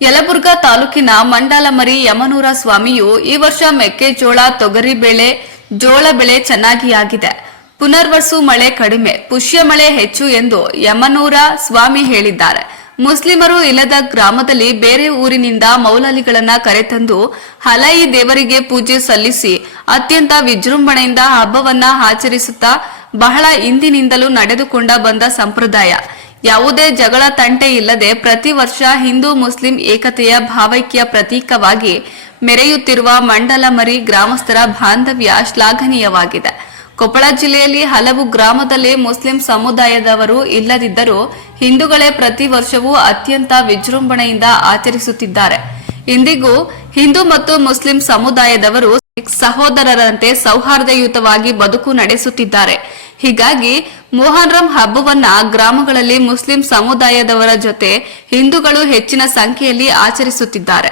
ಯಲಬುರ್ಗಾ ತಾಲೂಕಿನ ಮಂಡಲಮರಿ ಯಮನೂರ ಸ್ವಾಮಿಯು ಈ ವರ್ಷ ಮೆಕ್ಕೆಜೋಳ, ತೊಗರಿ ಬೆಳೆ, ಜೋಳ ಬೆಳೆ ಚೆನ್ನಾಗಿ ಆಗಿದೆ. ಪುನರ್ವಸು ಮಳೆ ಕಡಿಮೆ, ಪುಷ್ಯ ಮಳೆ ಹೆಚ್ಚು ಎಂದು ಯಮನೂರ ಸ್ವಾಮಿ ಹೇಳಿದ್ದಾರೆ. ಮುಸ್ಲಿಮರು ಇಲ್ಲದ ಗ್ರಾಮದಲ್ಲಿ ಬೇರೆ ಊರಿನಿಂದ ಮೌಲಲಿಗಳನ್ನ ಕರೆತಂದು ಹಲೈ ದೇವರಿಗೆ ಪೂಜೆ ಸಲ್ಲಿಸಿ ಅತ್ಯಂತ ವಿಜೃಂಭಣೆಯಿಂದ ಹಬ್ಬವನ್ನ ಆಚರಿಸುತ್ತಾ ಬಹಳ ಹಿಂದಿನಿಂದಲೂ ನಡೆದುಕೊಂಡ ಬಂದ ಸಂಪ್ರದಾಯ. ಯಾವುದೇ ಜಗಳ ತಂಟೆ ಇಲ್ಲದೆ ಪ್ರತಿ ವರ್ಷ ಹಿಂದೂ ಮುಸ್ಲಿಂ ಏಕತೆಯ ಭಾವೈಕ್ಯ ಪ್ರತೀಕವಾಗಿ ಮೆರೆಯುತ್ತಿರುವ ಮಂಡಲಮರಿ ಗ್ರಾಮಸ್ಥರ ಬಾಂಧವ್ಯ ಶ್ಲಾಘನೀಯವಾಗಿದೆ. ಕೊಪ್ಪಳ ಜಿಲ್ಲೆಯಲ್ಲಿ ಹಲವು ಗ್ರಾಮದಲ್ಲಿ ಮುಸ್ಲಿಂ ಸಮುದಾಯದವರು ಇಲ್ಲದಿದ್ದರೂ ಹಿಂದೂಗಳೇ ಪ್ರತಿ ವರ್ಷವೂ ಅತ್ಯಂತ ವಿಜೃಂಭಣೆಯಿಂದ ಆಚರಿಸುತ್ತಿದ್ದಾರೆ. ಇಂದಿಗೂ ಹಿಂದೂ ಮತ್ತು ಮುಸ್ಲಿಂ ಸಮುದಾಯದವರು ಸಹೋದರರಂತೆ ಸೌಹಾರ್ದಯುತವಾಗಿ ಬದುಕು ನಡೆಸುತ್ತಿದ್ದಾರೆ. ಹೀಗಾಗಿ ಮೊಹರ್ರಂ ಹಬ್ಬವನ್ನ ಗ್ರಾಮಗಳಲ್ಲಿ ಮುಸ್ಲಿಂ ಸಮುದಾಯದವರ ಜೊತೆ ಹಿಂದೂಗಳು ಹೆಚ್ಚಿನ ಸಂಖ್ಯೆಯಲ್ಲಿ ಆಚರಿಸುತ್ತಿದ್ದಾರೆ.